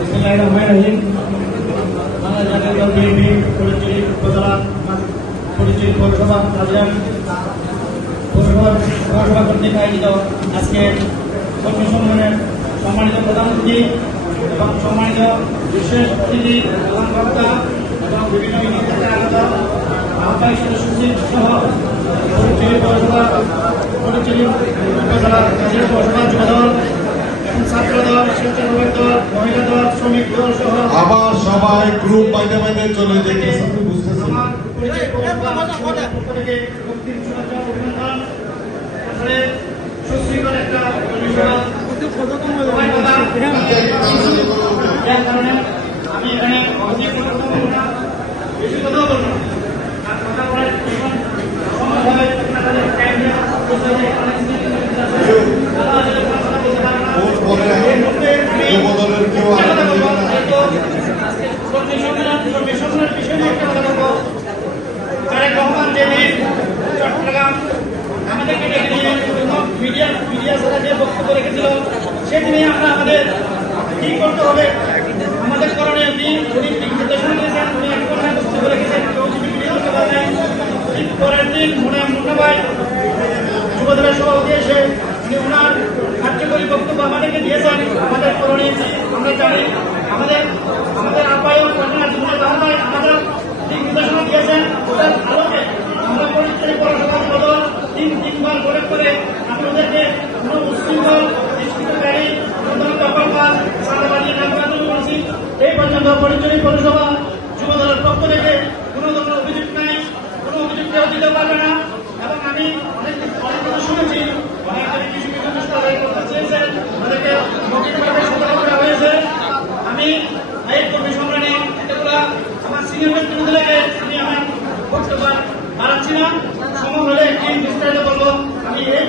বিসমিল্লাহিররহমানিররহিম। বাংলাদেশ জাতীয় দল বিএনপি ফটিকছড়ি উপজেলা ফটিকছড়ি পৌরসভা কাজিরাট পৌরসভা কর্তৃক আয়োজিত আজকে কর্মী সম্মেলনের সম্মানিত প্রধান অতিথি এবং সম্মানিত বিশেষ অতিথি প্রধান বক্তা এবং বিভিন্ন ইউনিট থেকে আগত আহ্বায়ক সচিব সহ ফটিকছড়ি পৌরসভা ফটিকছড়ি উপজেলা কাজিরাট পৌরসভা যুবদল এবং ছাত্রদল স্বেচ্ছাসেবক দল মহিলা দল শ্রমিক দল সহ আবার সবাই গ্রুপ বাইতে বাইতে চলে যেতেছে বুঝতেছি। সুশৃঙ্খল একটা যার কারণে আমি এখানে অধিক কথা বলবো না, বেশি কথাও বলবো না। আর কথা বলার সময় হবে আপনাদের টাইম আমাদেরকে ডেকে নিয়ে মিডিয়া ছাড়া যে বক্তব্য রেখেছিল সেটি নিয়ে আমরা আমাদের কি করতে হবে, আমাদের করণীয় কি, উনি দিক নির্দেশনা দিয়েছেন, উনি এক কথায় বক্তব্য রেখেছেন, কেউ যদি ভিডিও করতে পারেন। ঠিক পরের দিন মুন্না ভাই যুবদলের সভাপতি এসে উনি ওনার কার্যকরী বক্তব্য আমাদেরকে দিয়েছেন। আমাদের করণীয় কি আমরা জানি, আমাদের আহ্বায়ক আমাদের দিক নির্দেশনা দিয়েছেন। ওটার আলোকে আমরা ফটিকছড়ি পৌরসভা যুবদল তিনবার করে আপনাদেরকে কোনো উচ্ছৃঙ্খল বিস্কৃতকারী দখলবাজ সাদাবাদী নামকানুন করেছি। এই পর্যন্ত ফটিকছড়ি পৌরসভা যুবদলের পক্ষ থেকে কোনো ধরনের অভিযোগ নাই, কোনো অভিযোগ কেউ দিতে পারবে না। এবং আমি অনেক কথা শুনেছি, অনেক কিছু নির্দিষ্ট আদায় করতে চেয়েছেন, তাদেরকে মৌখিকভাবে সতর্ক করা হয়েছে। আমি এই কর্মী সম্মেলনে এগুলা আমার সিনিয়র ব্যক্তিগুলোকে আমি আমার বক্তব্য বাড়াচ্ছি না, সময় হলে একটি বিস্তারিত বলবো। আমি এই